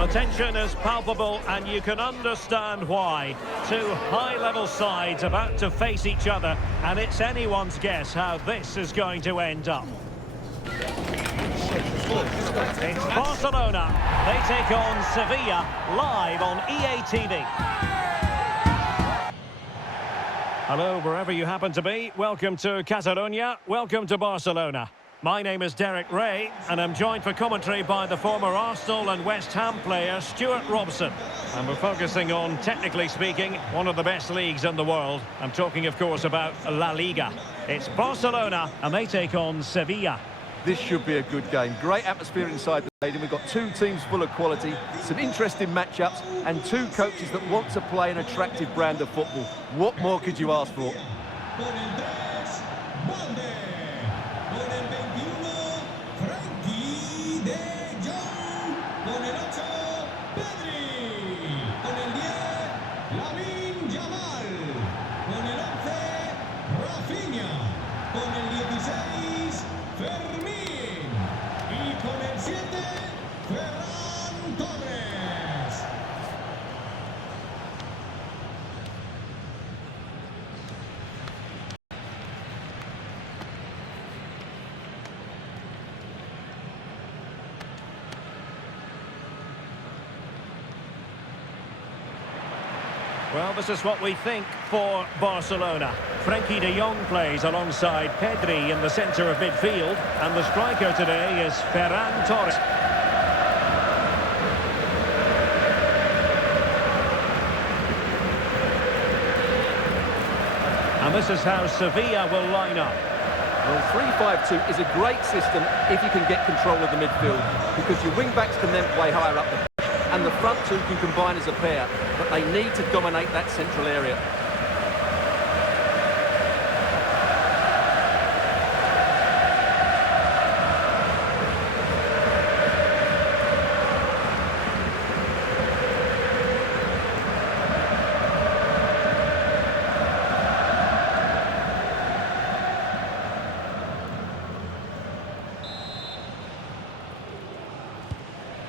The tension is palpable and you can understand why. Two high-level sides about to face each other, and it's anyone's guess how this is going to end up. It's Barcelona. They take on Sevilla live on EA TV. Hello, wherever you happen to be. Welcome to Catalonia. Welcome to Barcelona. My name is Derek Ray, and I'm joined for commentary by the former Arsenal and West Ham player Stuart Robson. And we're focusing on, technically speaking, one of the best leagues in the world. I'm talking, of course, about La Liga. It's Barcelona, and they take on Sevilla. This should be a good game. Great atmosphere inside the stadium. We've got two teams full of quality, some interesting matchups, and two coaches that want to play an attractive brand of football. What more could you ask for? Well, this is what we think for Barcelona. Frankie de Jong plays alongside Pedri in the centre of midfield, and the striker today is Ferran Torres. And this is how Sevilla will line up. Well, 3-5-2 is a great system if you can get control of the midfield, because your wing-backs can then play higher up the pitch, and the front two can combine as a pair, but they need to dominate that central area.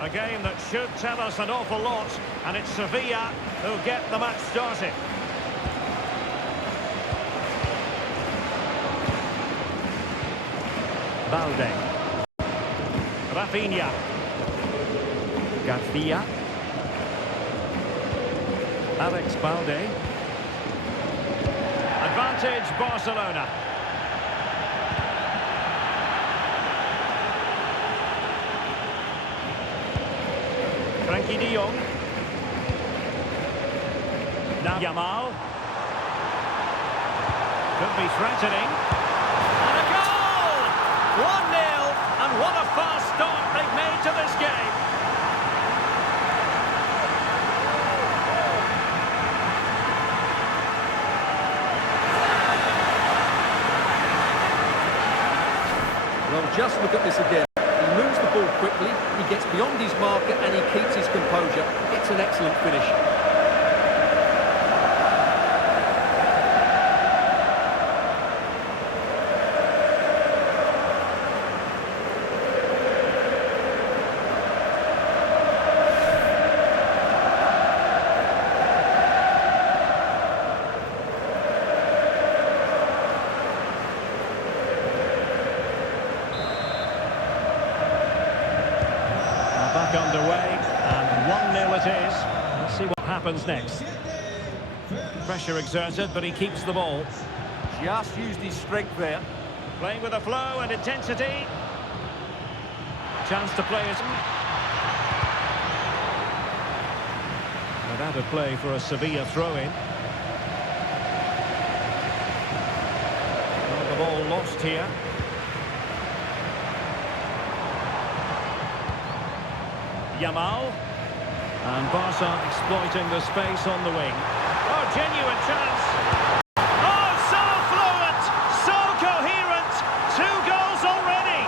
A game that should tell us an awful lot, and it's Sevilla who get the match started. Balde. Rafinha. Garcia. Alex Balde. Advantage Barcelona. Frankie de Jong. Now Yamal. Could be threatening. And a goal! 1-0, and what a fast start they've made to this game. Well, just look at this again. He moves the ball quickly, he gets beyond his marker and he keeps his composure. It's an excellent finish. Back underway, and 1-0 it is. Let's see what happens next. Pressure exerted, but he keeps the ball. Just used his strength there. Playing with a flow and intensity. Chance to play it. Without a play for a Sevilla throw-in. Well, the ball lost here. Yamal, and Barca exploiting the space on the wing. Oh, genuine chance. Oh, so fluent, so coherent. 2 goals already.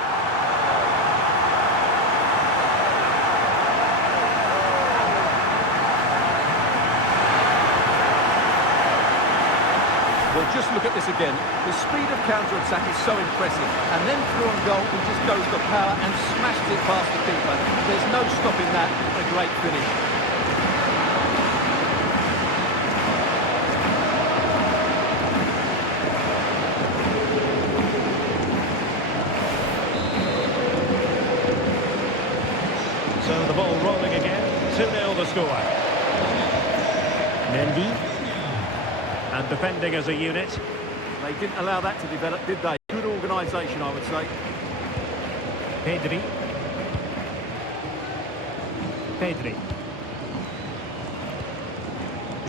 Well, just look at this again. The speed of counter-attack is so impressive. And then through on goal, he just goes for power and smashes it past the keeper. There's no stopping that. A great finish. So the ball rolling again. 2-0 the score. Mendy. And defending as a unit. They didn't allow that to develop, did they? Good organisation, I would say. Pedri. Pedri.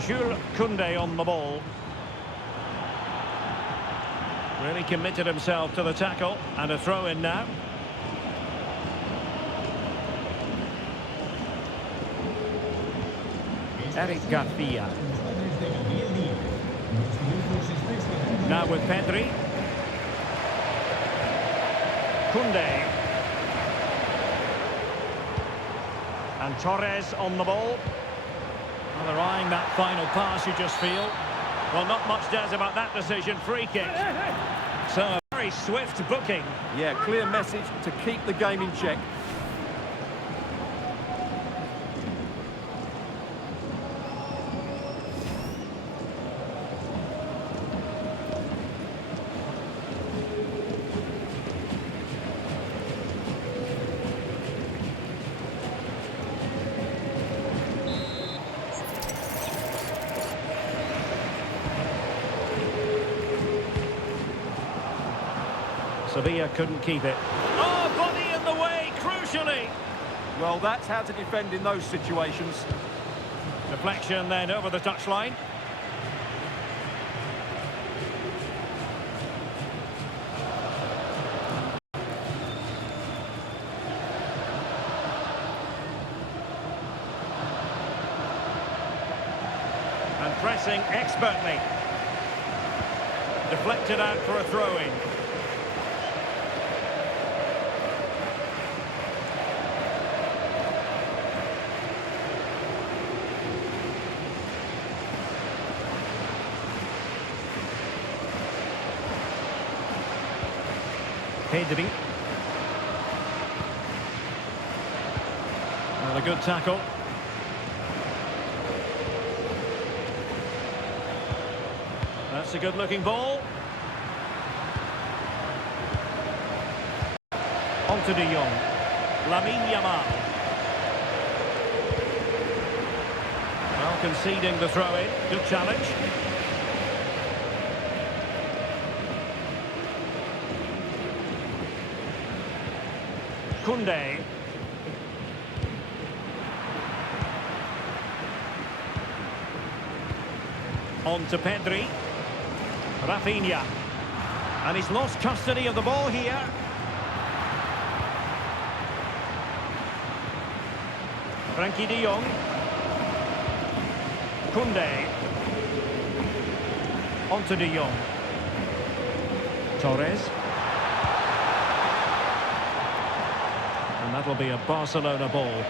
Jules Koundé on the ball. Really committed himself to the tackle. And a throw in now. Eric Garcia. Now with Pedri. Koundé. And Torres on the ball. Well, they're eyeing that final pass, you just feel. Well, not much does about that decision. Free kick. So, a very swift booking. Yeah, clear message to keep the game in check. Sevilla couldn't keep it. Oh, body in the way, crucially. Well, that's how to defend in those situations. Deflection then over the touchline. And pressing expertly. Deflected out for a throw-in. Pedri. Well, a good tackle. That's a good-looking ball. On to De Jong. Lamine Yamal. Well, conceding the throw-in. Good challenge. Koundé. On to Pedri. Rafinha. And he's lost custody of the ball here. Frankie de Jong. Koundé. On to de Jong. Torres. And that'll be a Barcelona ball.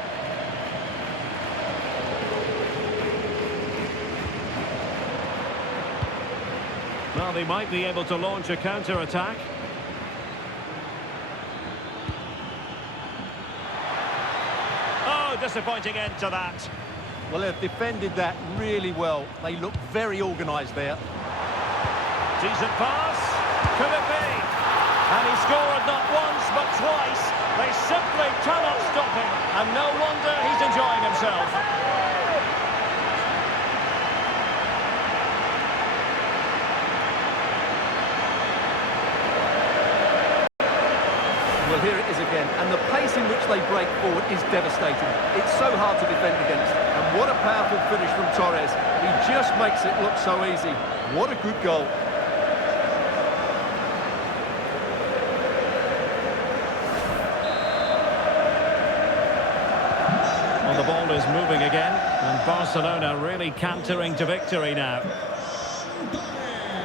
Well, they might be able to launch a counter-attack. Oh, disappointing end to that. Well, they've defended that really well. They look very organised there. Decent pass. Could it be? And he scored not once, but twice. They simply cannot stop him. And no wonder he's enjoying himself. Well, here it is again, and the pace in which they break forward is devastating. It's so hard to defend against, and what a powerful finish from Torres. He just makes it look so easy. What a good goal. Well, the ball is moving again, and Barcelona really cantering to victory now.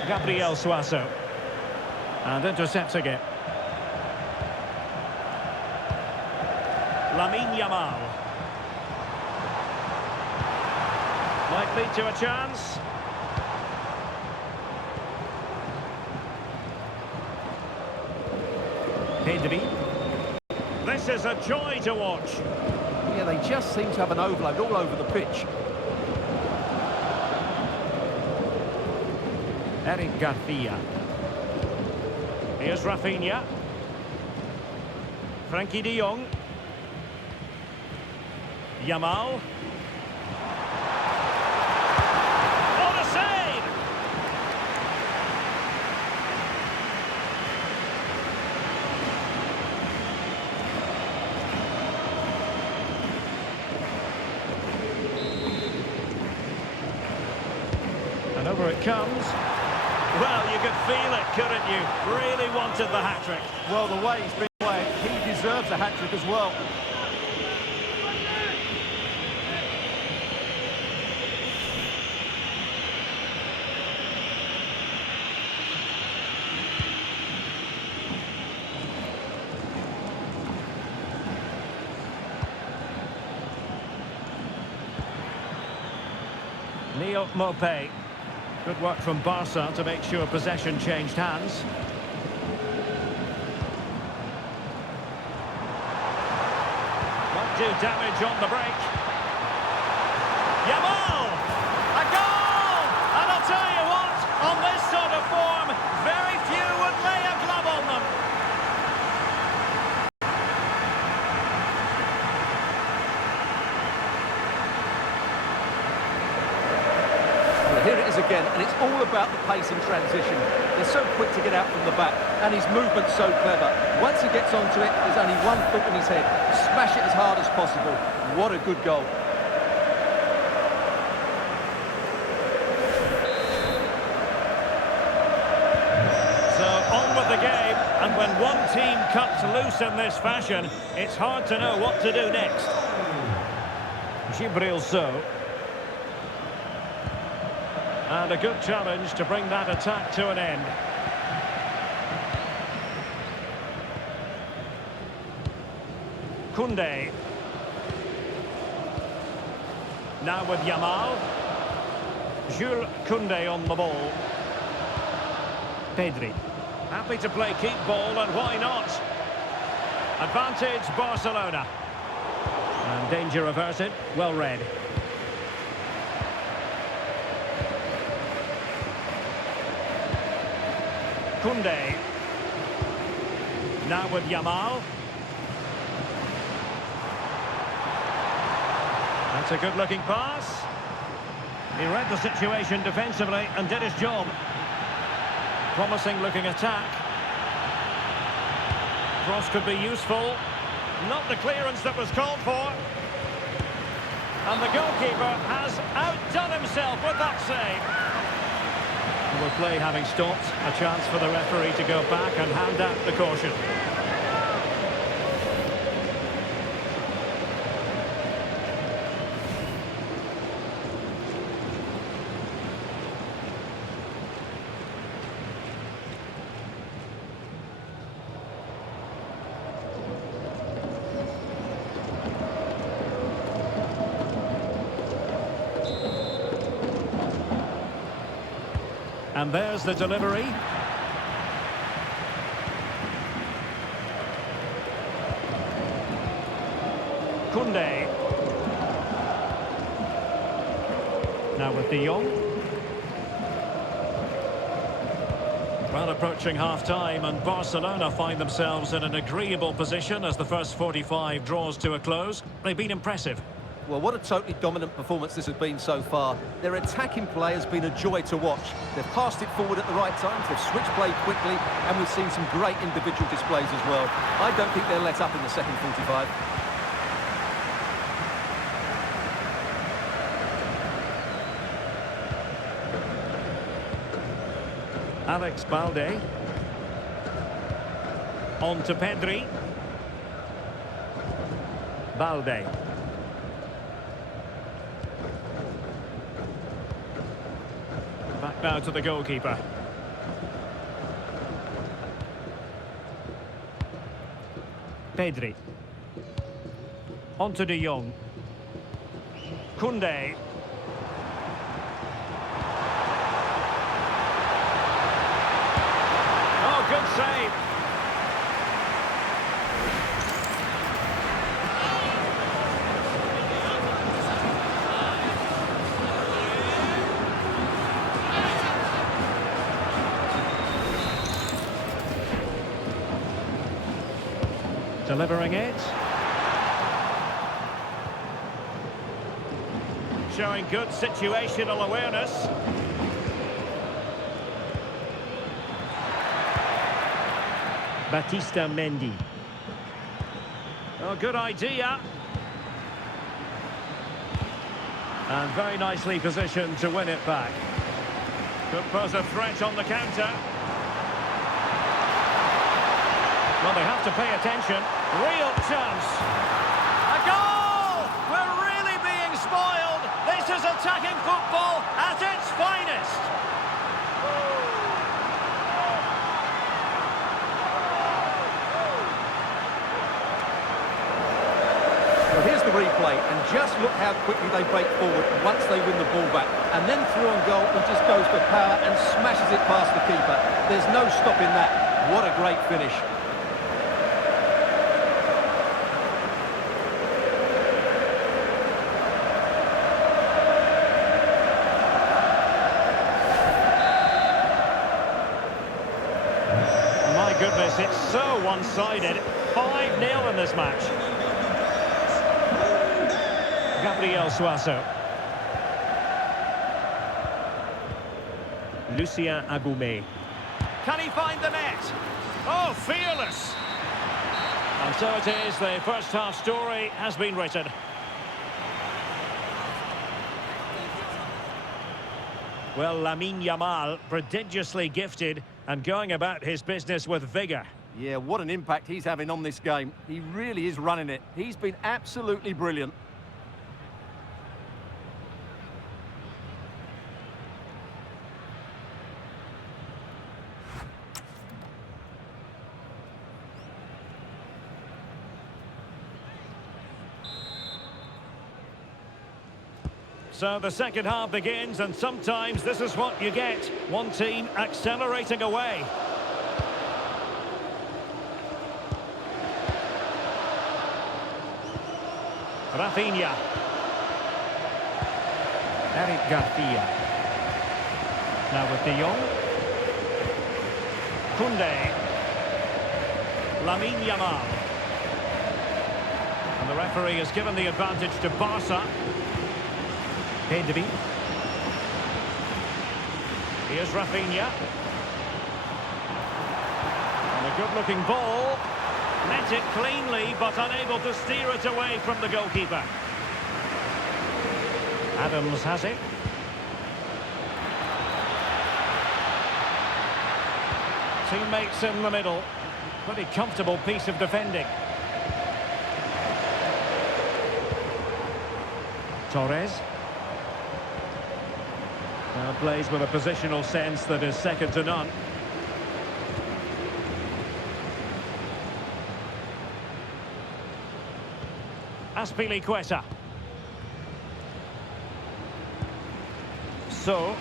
Gabriel Suazo. And intercepting it. Lamine Yamal. Might lead to a chance. Pedri. This is a joy to watch. Yeah, they just seem to have an overload all over the pitch. Eric Garcia. Here's Rafinha. Frankie de Jong. Yamal. What a save! And over it comes. Well, you could feel it, couldn't you? Really wanted the hat-trick. Well, the way he's been playing, he deserves a hat-trick as well. Neil Maupay. Good work from Barca to make sure possession changed hands. Won't do damage on the break. Yamal! A goal! And I'll tell you what, on this sort of form, very few would lay a glove on them. Here it is again, and it's all about the pace in transition. They're so quick to get out from the back, and his movement's so clever. Once he gets onto it, there's only one thought in his head. Smash it as hard as possible. What a good goal. So on with the game, and when one team cuts loose in this fashion, it's hard to know what to do next. Gibril So. And a good challenge to bring that attack to an end. Koundé. Now with Yamal. Jules Koundé on the ball. Pedri. Happy to play keep ball, and why not? Advantage Barcelona. And danger averted. Well read. Koundé. Now with Yamal. That's a good-looking pass. He read the situation defensively and did his job. Promising-looking attack. Cross could be useful. Not the clearance that was called for. And the goalkeeper has outdone himself with that save. With play having stopped, a chance for the referee to go back and hand out the caution. And there's the delivery. Koundé. Now with de Jong. Well, approaching half-time, and Barcelona find themselves in an agreeable position as the first 45 draws to a close. They've been impressive. Well, what a totally dominant performance this has been so far. Their attacking play has been a joy to watch. They've passed it forward at the right times, they've switched play quickly, and we've seen some great individual displays as well. I don't think they'll let up in the second 45. Alex Balde. On to Pedri. Balde. Back now to the goalkeeper. Pedri. On to de Jong. Koundé. Oh, good save. delivering it. Showing good situational awareness. Batista Mendy. Oh, good idea. And very nicely positioned to win it back. Could pose a threat on the counter. Well, they have to pay attention. Real chance. A goal! We're really being spoiled. This is attacking football at its finest. Well, here's the replay, and just look how quickly they break forward once they win the ball back. And then through on goal, he just goes for power and smashes it past the keeper. There's no stopping that. What a great finish. My goodness, it's so one-sided. 5-0 in this match. Gabriel Suazo. Lucien Agoumé. Can he find the net? Oh, fearless! And so it is, the first half story has been written. Well, Lamine Yamal, prodigiously gifted and going about his business with vigour. Yeah, what an impact he's having on this game. He really is running it. He's been absolutely brilliant. So the second half begins, and sometimes this is what you get. One team accelerating away. Rafinha. Eric Garcia. Now with De Jong. Koundé. Lamine Yamal. And the referee has given the advantage to Barca. Pedri. Here's Rafinha. And a good-looking ball. Met it cleanly, but unable to steer it away from the goalkeeper. Adams has it. Teammates in the middle. Pretty comfortable piece of defending. Torres. Now plays with a positional sense that is second to none. Azpilicueta. So,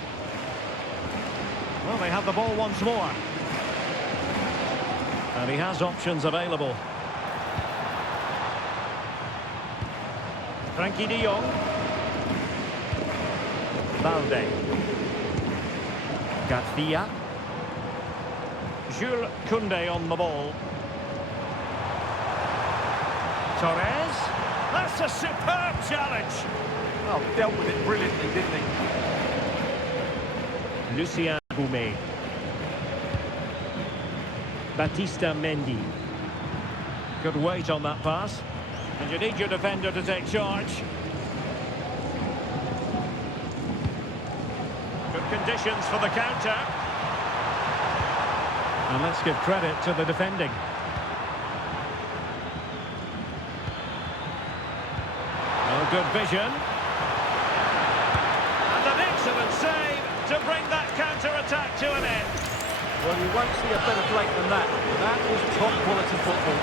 well, they have the ball once more. And he has options available. Frankie de Jong. Balde. Garcia. Jules Koundé on the ball. Torres. That's a superb challenge. Oh, dealt with it brilliantly, didn't he? Lucien Agoumé. Batista Mendy. Good weight on that pass. And you need your defender to take charge. Good conditions for the counter. And let's give credit to the defending. Oh, good vision. And an excellent save to bring that counter-attack to an end. Well, you won't see a better break than that. That was top-quality football.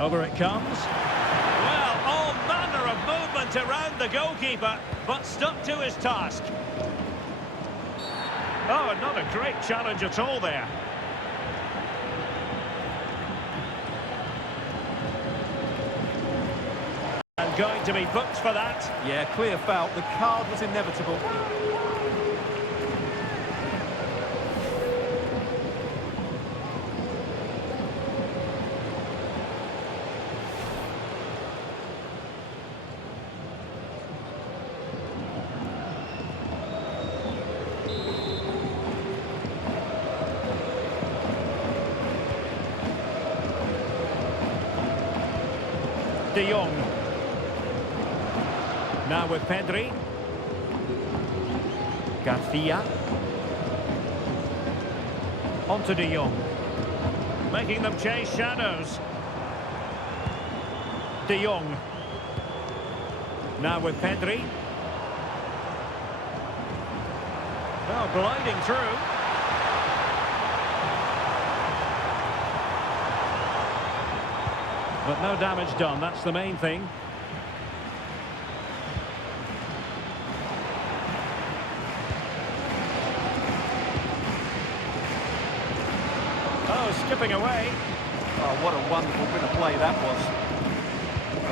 Over it comes. Well, all manner of movement around the goalkeeper, but stuck to his task. Oh, not a great challenge at all there. going to be booked for that. Yeah, clear foul. The card was inevitable. De Jong. Now with Pedri. Garcia. On to De Jong. Making them chase shadows. De Jong. Now with Pedri. Oh, gliding through. But no damage done, that's the main thing. Oh, skipping away. Oh, what a wonderful bit of play that was.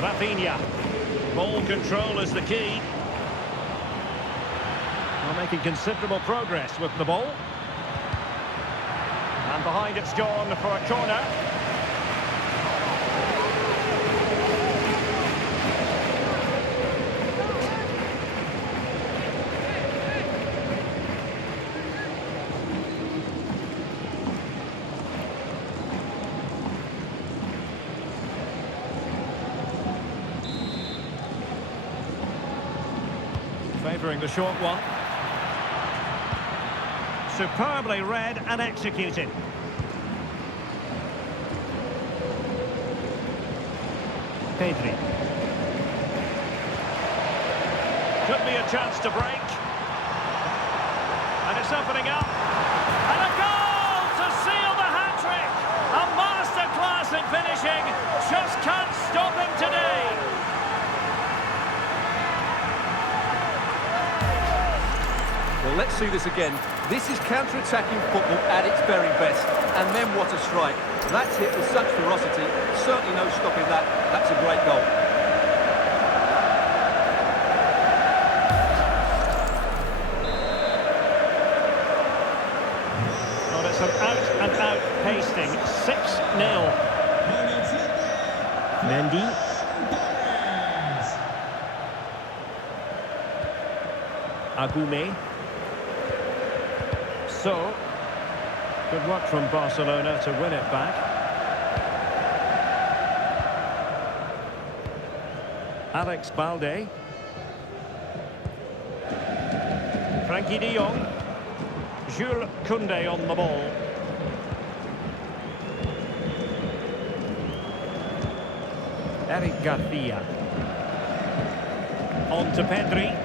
Rafinha. Ball control is the key. Well, making considerable progress with the ball. And behind it's gone for a corner. Favouring the short one. Superbly read and executed. Pedri. Could be a chance to break. And it's opening up. And a goal to seal the hat-trick! A masterclass in finishing. Just can't stop him today. Well, let's see this again. This is counter-attacking football at its very best. And then what a strike. That's hit with such ferocity. Certainly no stopping that. That's a great goal. Well, it's an out-and-out pasting. 6-0. Mendy. Agume. So, good work from Barcelona to win it back. Alex Balde. Frankie de Jong. Jules Koundé on the ball. Eric Garcia. On to Pedri.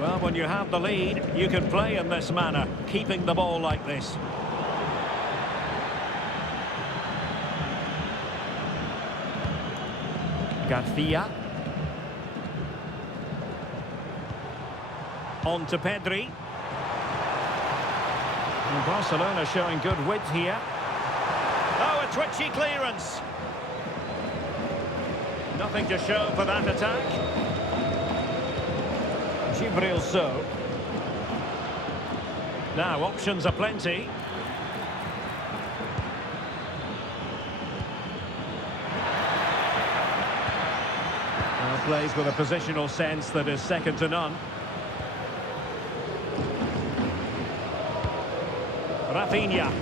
Well, when you have the lead, you can play in this manner, keeping the ball like this. Garcia. On to Pedri. And Barcelona showing good width here. Oh, a twitchy clearance. Nothing to show for that attack. Gibril so. Now, options are plenty. Well, plays with a positional sense that is second to none. Rafinha.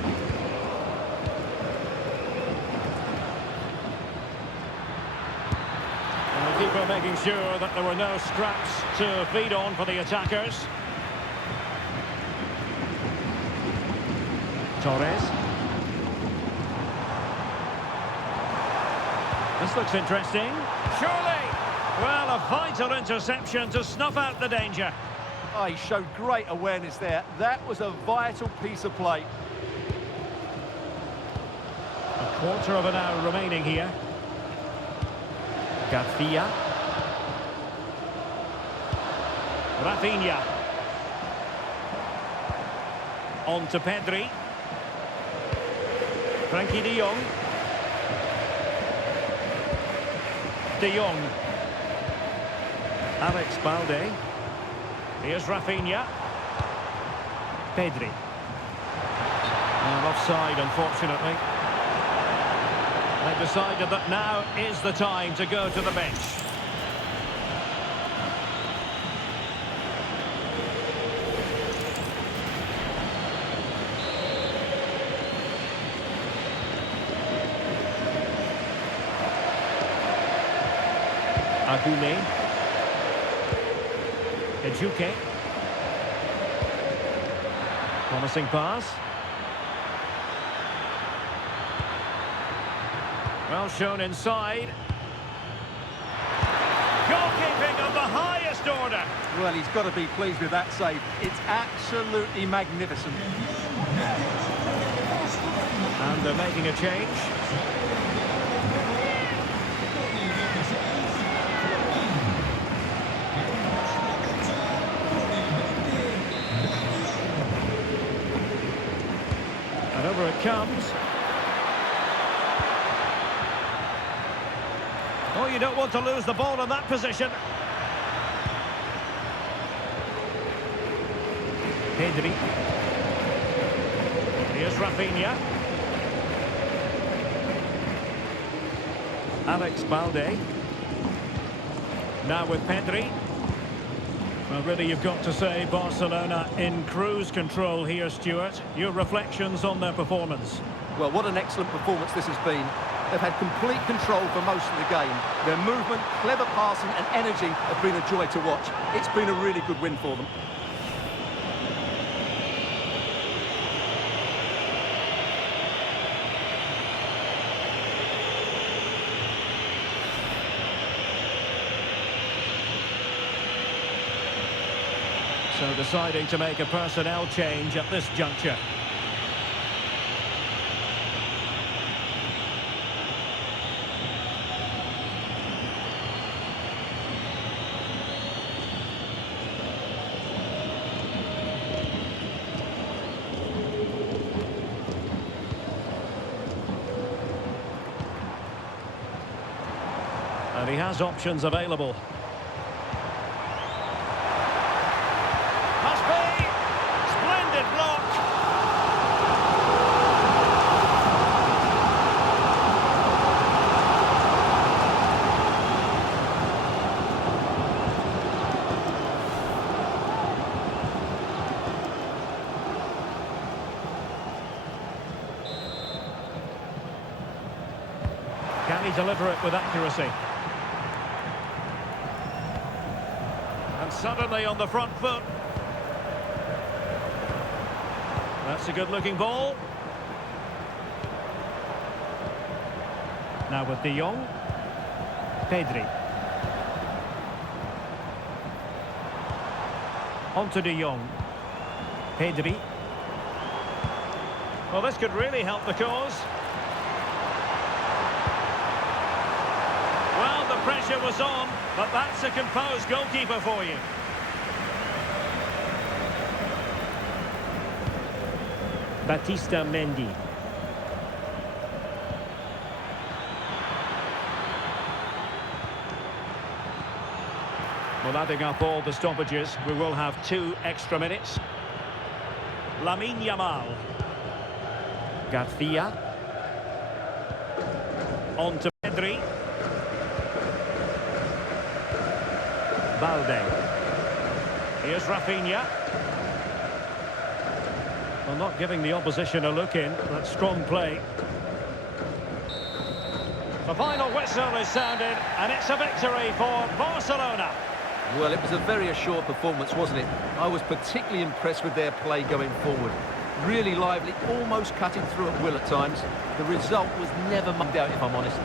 And the keeper making sure that there were no scraps to feed on for the attackers. Torres. This looks interesting. Surely! Well, a vital interception to snuff out the danger. Oh, he showed great awareness there. That was a vital piece of play. A quarter of an hour remaining here. Garcia. Rafinha. On to Pedri. Frankie de Jong. De Jong. Alex Balde. Here's Rafinha. Pedri. And offside, unfortunately. They decided that now is the time to go to the bench. Agune. Ejuke. Promising pass. Well shown inside. Goalkeeping of the highest order. Well, he's got to be pleased with that save. It's absolutely magnificent. And they're making a change. And over it comes. Oh, you don't want to lose the ball in that position. Pedri. Here's Rafinha. Alex Balde. Now with Pedri. Well, really, you've got to say Barcelona in cruise control here, Stuart. Your reflections on their performance? Well, what an excellent performance this has been. They've had complete control for most of the game. Their movement, clever passing and energy have been a joy to watch. It's been a really good win for them. So deciding to make a personnel change at this juncture. And he has options available. Must be! Splendid block! Can he deliver it with accuracy? And suddenly on the front foot. That's a good-looking ball. Now with De Jong. Pedri. On to De Jong. Pedri. Well, this could really help the cause. Well, the pressure was on, but that's a composed goalkeeper for you. Batista Mendy. Well, adding up all the stoppages, we will have 2 extra minutes. Lamine Yamal. Garcia. On to Pedri. Balde. Here's Rafinha. Well, not giving the opposition a look in. That's strong play. The final whistle is sounded, and it's a victory for Barcelona. Well, it was a very assured performance, wasn't it? I was particularly impressed with their play going forward. Really lively, almost cutting through at will at times. The result was never mugged out, if I'm honest.